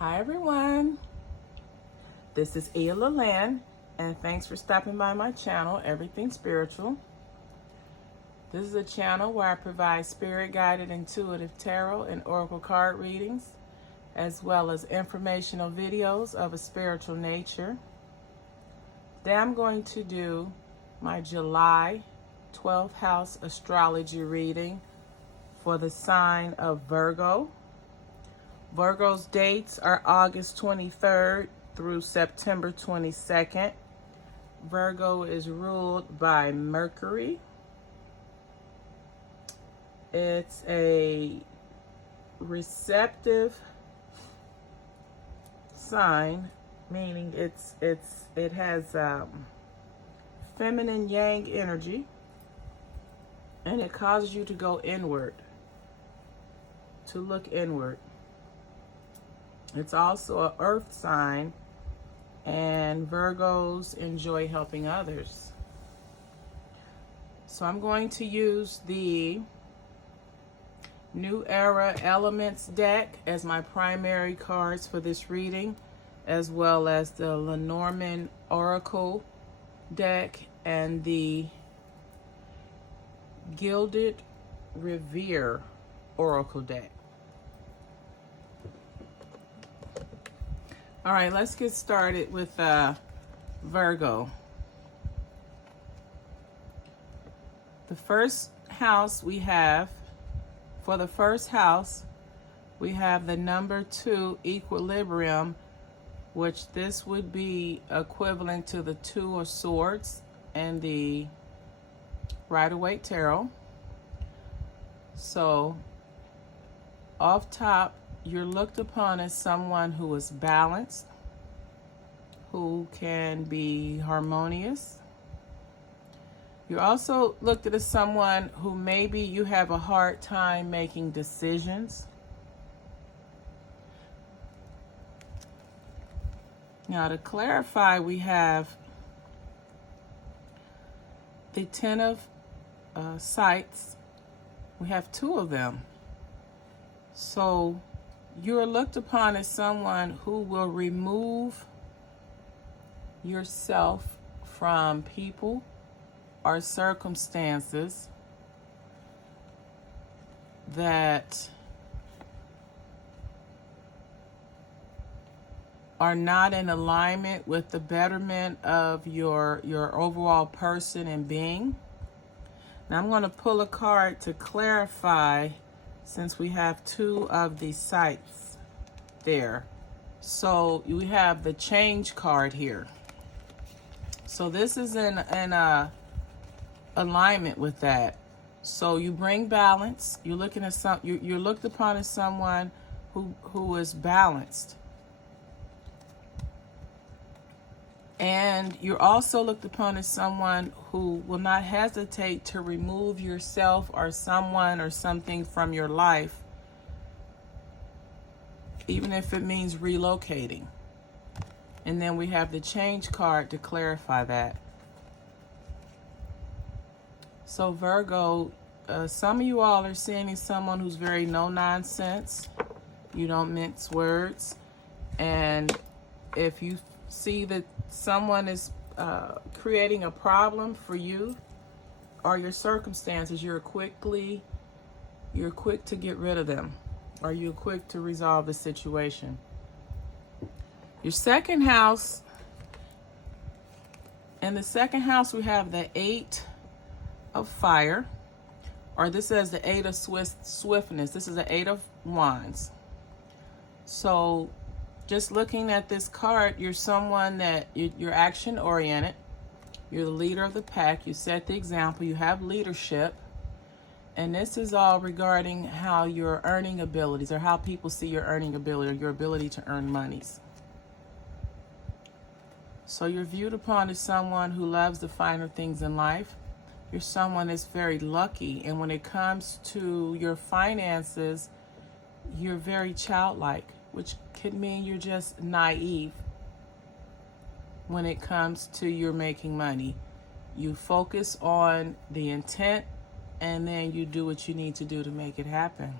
Hi everyone, this is Ela Lynn, and thanks for stopping by my channel, Everything Spiritual. This is a channel where I provide spirit-guided intuitive tarot and oracle card readings, as well as informational videos of a spiritual nature. Today I'm going to do my July 12th house astrology reading for the sign of Virgo. Virgo's dates are August 23rd through September 22nd. Virgo is ruled by Mercury. It's a receptive sign, meaning it has feminine yang energy, and it causes you to go inward, to look inward. It's also an earth sign, and Virgos enjoy helping others. So I'm going to use the New Era Elements deck as my primary cards for this reading, as well as the Lenormand Oracle deck and the Gilded Revere Oracle deck. All right, let's get started with Virgo. The first house we have, for the first house, we have the number 2 equilibrium, which this would be equivalent to the 2 of swords and the Rider-Waite Tarot. So off top, you're looked upon as someone who is balanced, who can be harmonious. You're also looked at as someone who maybe you have a hard time making decisions. Now, to clarify, we have the 10 of Scythes. We have 2 of them. So you are looked upon as someone who will remove yourself from people or circumstances that are not in alignment with the betterment of your overall person and being. Now I'm going to pull a card to clarify, since we have 2 of the Scythes there. So we have the change card here. So this is in alignment with that. So you bring balance. You're looking at you're looked upon as someone who is balanced. And you're also looked upon as someone who will not hesitate to remove yourself or someone or something from your life, even if it means relocating. And then we have the change card to clarify that. So Virgo, some of you all are seeing someone who's very no-nonsense. You don't mince words. And if you see that someone is creating a problem for you or your circumstances, you're quick to get rid of them, or you're quick to resolve the situation. Your second house, in the second house we have the 8 of Fire, or this is the 8 of Swiftness. This is the 8 of Wands. So just looking at this card, you're someone that you're action oriented. You're the leader of the pack. You set the example. You have leadership. And this is all regarding how your earning abilities, or how people see your earning ability, or your ability to earn monies. So you're viewed upon as someone who loves the finer things in life. You're someone that's very lucky. And when it comes to your finances, you're very childlike, which could mean you're just naive when it comes to your making money. You focus on the intent, and then you do what you need to do to make it happen.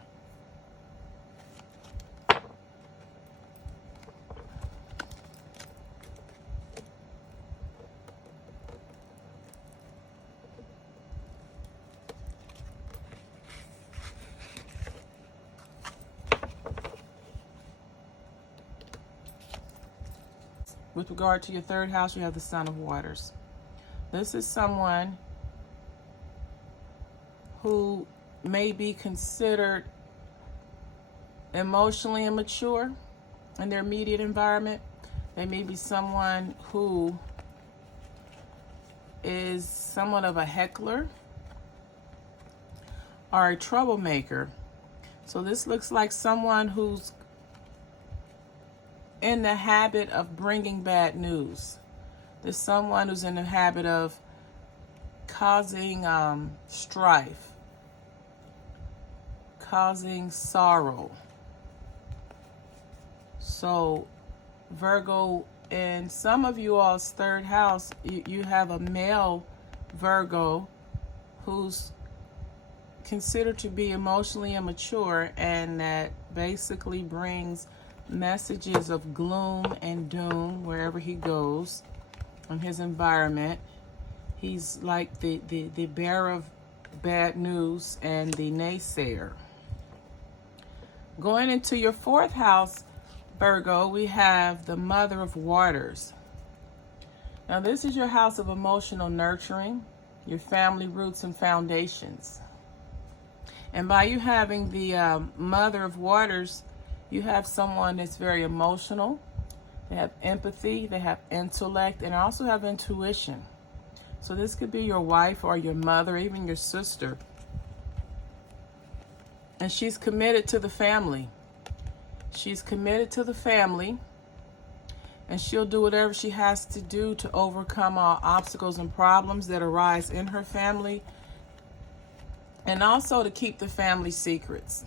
With regard to your third house, you have the Son of Waters. This is someone who may be considered emotionally immature in their immediate environment. They may be someone who is somewhat of a heckler or a troublemaker. So this looks like someone who's in the habit of bringing bad news. There's someone who's in the habit of causing strife, causing sorrow. So Virgo, in some of you all's third house, you have a male Virgo who's considered to be emotionally immature, and that basically brings messages of gloom and doom wherever he goes in his environment. He's like the bearer of bad news and the naysayer. Going into your fourth house, Virgo, we have the Mother of Waters. Now this is your house of emotional nurturing, your family roots and foundations. And by you having the Mother of Waters, you have someone that's very emotional. They have empathy, they have intellect, and also have intuition. So this could be your wife or your mother, even your sister. And she's committed to the family. She's committed to the family, and she'll do whatever she has to do to overcome all obstacles and problems that arise in her family, and also to keep the family secrets.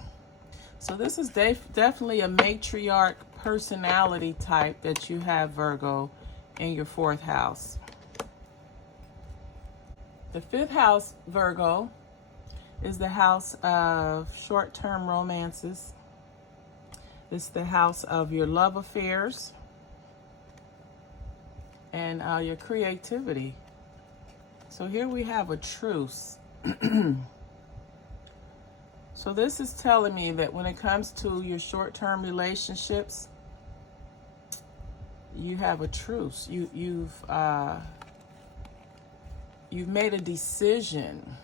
So this is definitely a matriarch personality type that you have, Virgo, in your fourth house. The fifth house, Virgo, is the house of short-term romances. It's the house of your love affairs and your creativity. So here we have a truce. So this is telling me that when it comes to your short-term relationships, you have a truce. You've made a decision,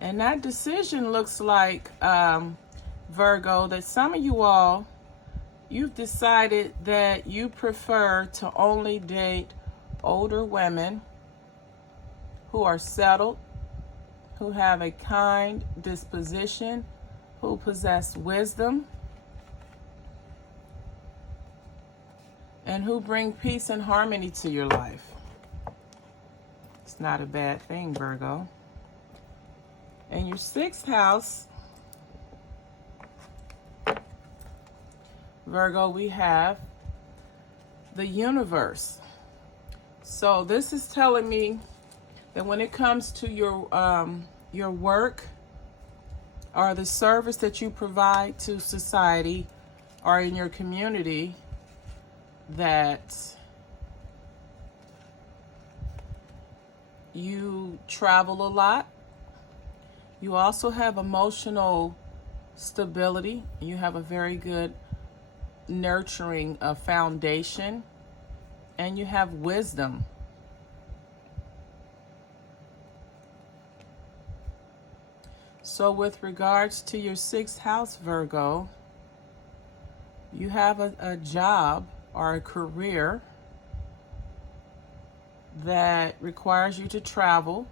and that decision looks like, Virgo, that some of you all, you've decided that you prefer to only date older women who are settled, who have a kind disposition, who possess wisdom, and who bring peace and harmony to your life. It's not a bad thing, Virgo. In your sixth house, Virgo, we have the universe. So this is telling me that when it comes to your work or the service that you provide to society or in your community, that you travel a lot. You also have emotional stability. You have a very good nurturing foundation, and you have wisdom. So with regards to your sixth house, Virgo, you have a job or a career that requires you to travel,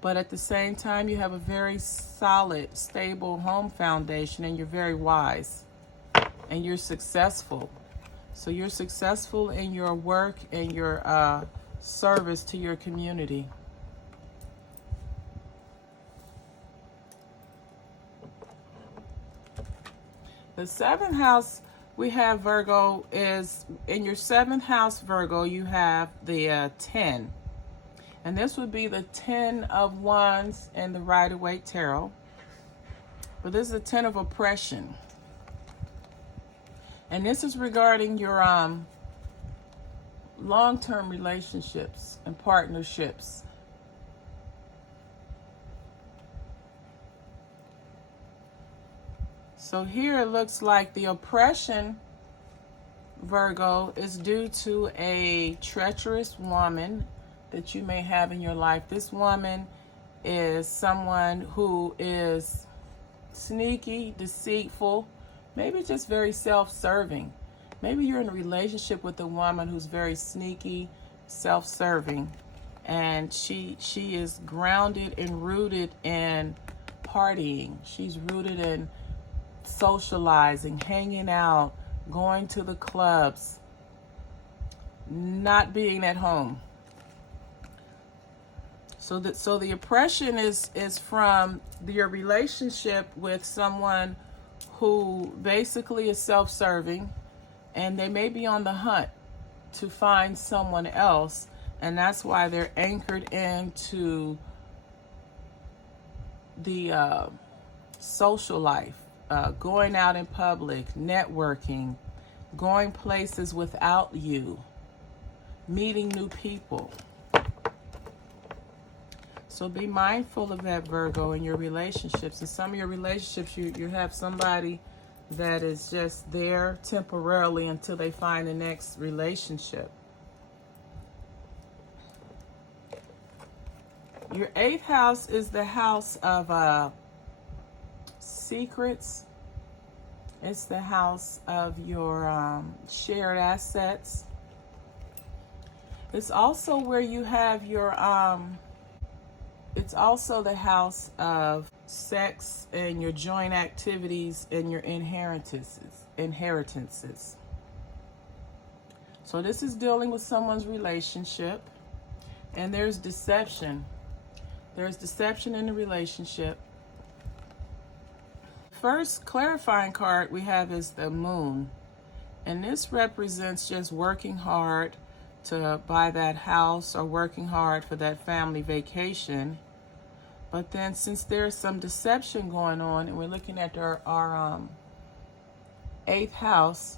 but at the same time you have a very solid, stable home foundation, and you're very wise, and you're successful. So you're successful in your work and your service to your community. The seventh house we have, Virgo, is in your seventh house, Virgo, you have the 10. And this would be the 10 of Wands in the Rider-Waite Tarot. But this is a 10 of oppression. And this is regarding your long-term relationships and partnerships. So here it looks like the oppression Virgo, is due to a treacherous woman that you may have in your life. This woman is someone who is sneaky, deceitful, maybe just very self-serving. Maybe you're in a relationship with a woman who's very sneaky, self-serving, and she is grounded and rooted in partying. She's rooted in socializing, hanging out, going to the clubs, not being at home. So the oppression is from your relationship with someone who basically is self-serving, and they may be on the hunt to find someone else, and that's why they're anchored into the social life, going out in public, networking, going places without you, meeting new people. So be mindful of that, Virgo, in your relationships. In some of your relationships, you have somebody that is just there temporarily until they find the next relationship. Your 8th house is the house of secrets. It's the house of your shared assets. It's also where you have your it's also the house of sex and your joint activities and your inheritances. So this is dealing with someone's relationship, and there's deception. There's deception in the relationship. First clarifying card we have is the moon, and this represents just working hard to buy that house or working hard for that family vacation. But then since there's some deception going on, and we're looking at our 8th house,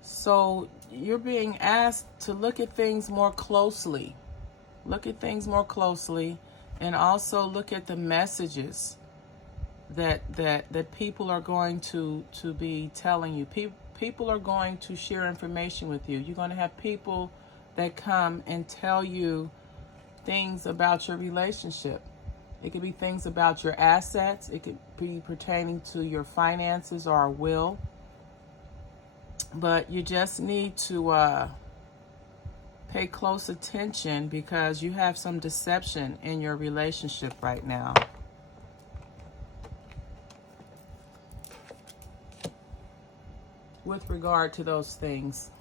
so you're being asked to look at things more closely. Look at things more closely, and also look at the messages that people are going to be telling you. People are going to share information with you. You're going to have people that come and tell you things about your relationship. It could be things about your assets. It could be pertaining to your finances or a will. But you just need to pay close attention, because you have some deception in your relationship right now. With regard to those things.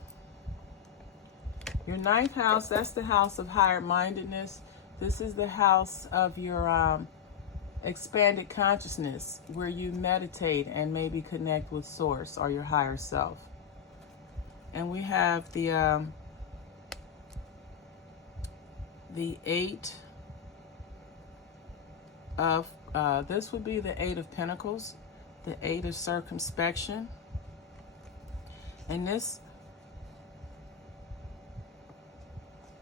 Your 9th house, that's the house of higher mindedness. This is the house of your expanded consciousness, where you meditate and maybe connect with source or your higher self. And we have the 8 of, this would be the 8 of Pentacles, the 8 of circumspection. And this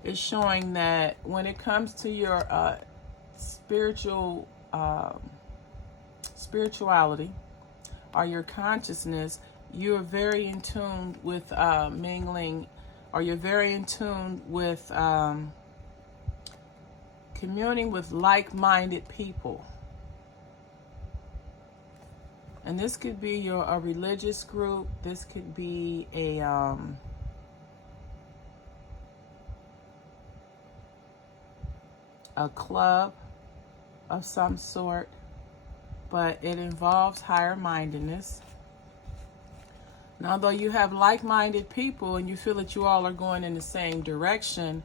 is showing that when it comes to your spirituality or your consciousness, you are very in tune with mingling, or you're very in tune with communing with like-minded people. And this could be a religious group. This could be a club of some sort, but it involves higher mindedness. And although you have like-minded people and you feel that you all are going in the same direction,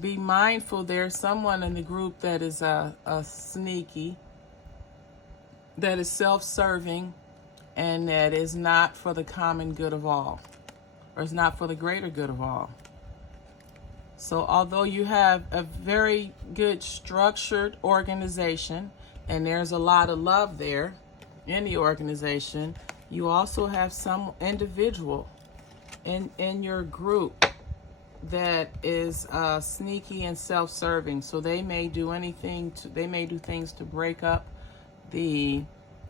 be mindful there's someone in the group that is a sneaky, that is self-serving, and that is not for the common good of all, or is not for the greater good of all. So although you have a very good structured organization, and there's a lot of love there in the organization, you also have some individual in your group that is sneaky and self-serving. So they may do things to break up the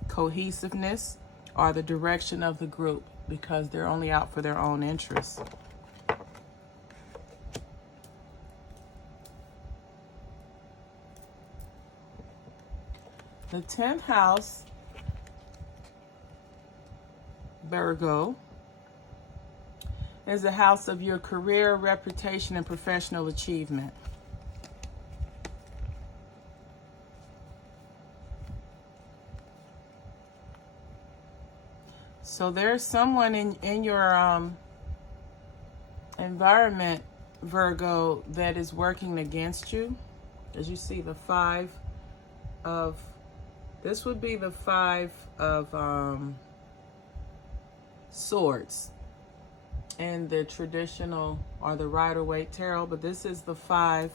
cohesiveness or the direction of the group. because they're only out for their own interests. The 10th house, Virgo, is the house of your career, reputation, and professional achievement. So there's someone in your environment, Virgo, that is working against you. As you see, the Five of, this would be the Five of Swords in the traditional or the Rider-Waite Tarot, but this is the Five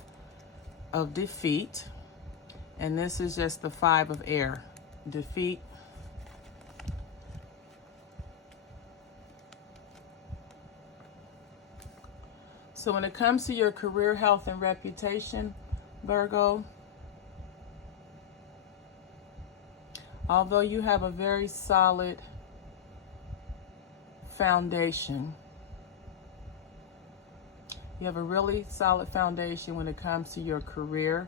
of Defeat, and this is just the Five of Air. Defeat, so when it comes to your career, health, and reputation, Virgo, although you have a very solid foundation, you have a really solid foundation when it comes to your career,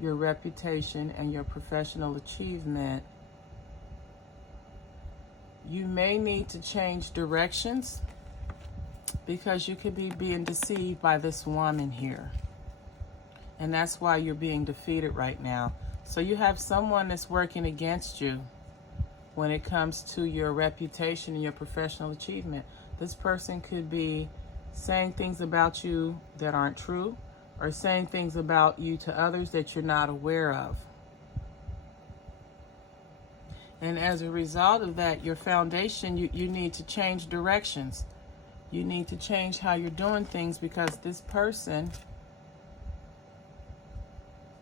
your reputation, and your professional achievement, you may need to change directions because you could be being deceived by this woman here. And that's why you're being defeated right now. So you have someone that's working against you when it comes to your reputation and your professional achievement. This person could be saying things about you that aren't true, or saying things about you to others that you're not aware of. And as a result of that, your foundation, you need to change directions. You need to change how you're doing things, because this person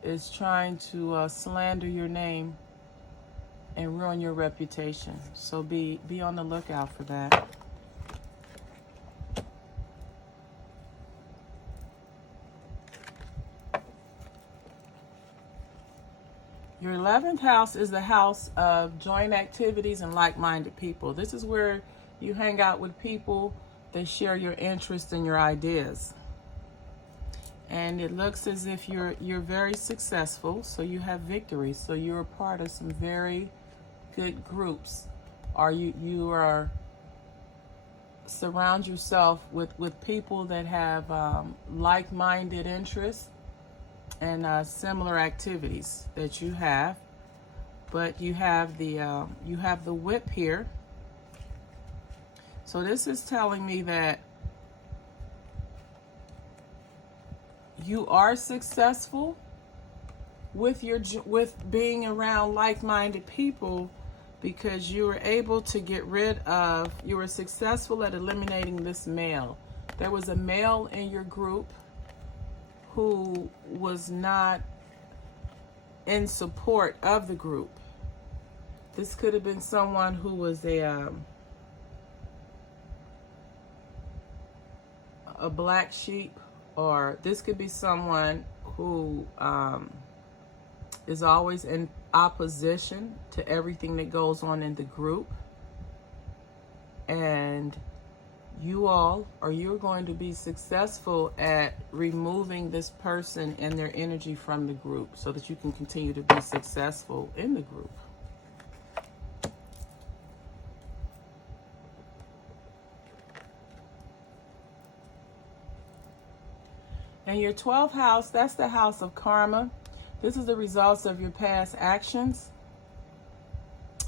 is trying to slander your name and ruin your reputation. So be on the lookout for that. Your 11th house is the house of joint activities and like-minded people. This is where you hang out with people that share your interests and your ideas. And it looks as if you're very successful, so you have victory. So you're a part of some very good groups, or you are surround yourself with people that have like-minded interests and similar activities that you have. But you have the whip here. So this is telling me that you are successful with being around like-minded people, because you were able to get rid of, you were successful at eliminating this male. There was a male in your group who was not in support of the group. This could have been someone who was a black sheep, or this could be someone who is always in opposition to everything that goes on in the group. And you're going to be successful at removing this person and their energy from the group, so that you can continue to be successful in the group. And your 12th house, that's the house of karma. This is the results of your past actions.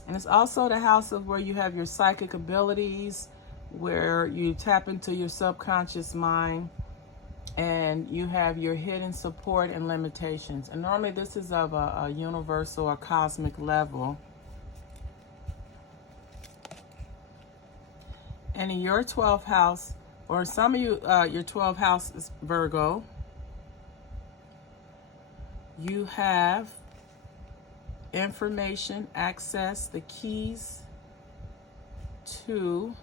And it's also the house of where you have your psychic abilities, where you tap into your subconscious mind, and you have your hidden support and limitations. And normally this is of a universal or cosmic level. And in your 12th house, or some of you, your 12th house is Virgo, you have information, access, the keys to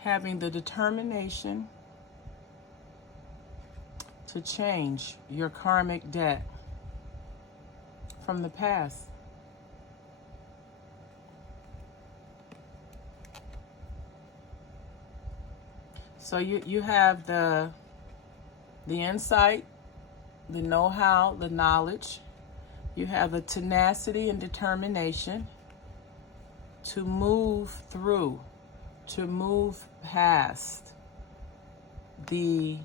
having the determination to change your karmic debt from the past. So you have the insight, the know-how, the knowledge. You have the tenacity and determination to move through, to move past the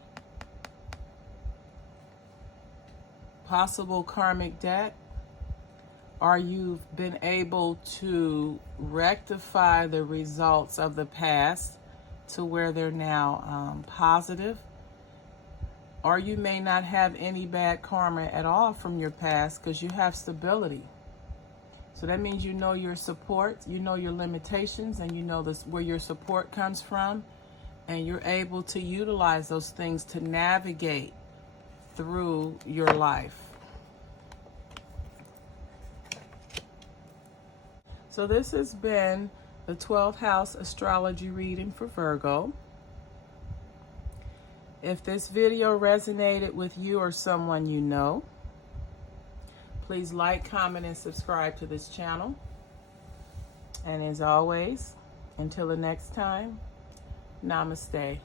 possible karmic debt, or you've been able to rectify the results of the past to where they're now positive. Or you may not have any bad karma at all from your past because you have stability. So that means you know your support, you know your limitations, and you know where your support comes from, and you're able to utilize those things to navigate through your life. So this has been the 12th House Astrology reading for Virgo. If this video resonated with you or someone you know, please like, comment, and subscribe to this channel. And as always, until the next time, namaste.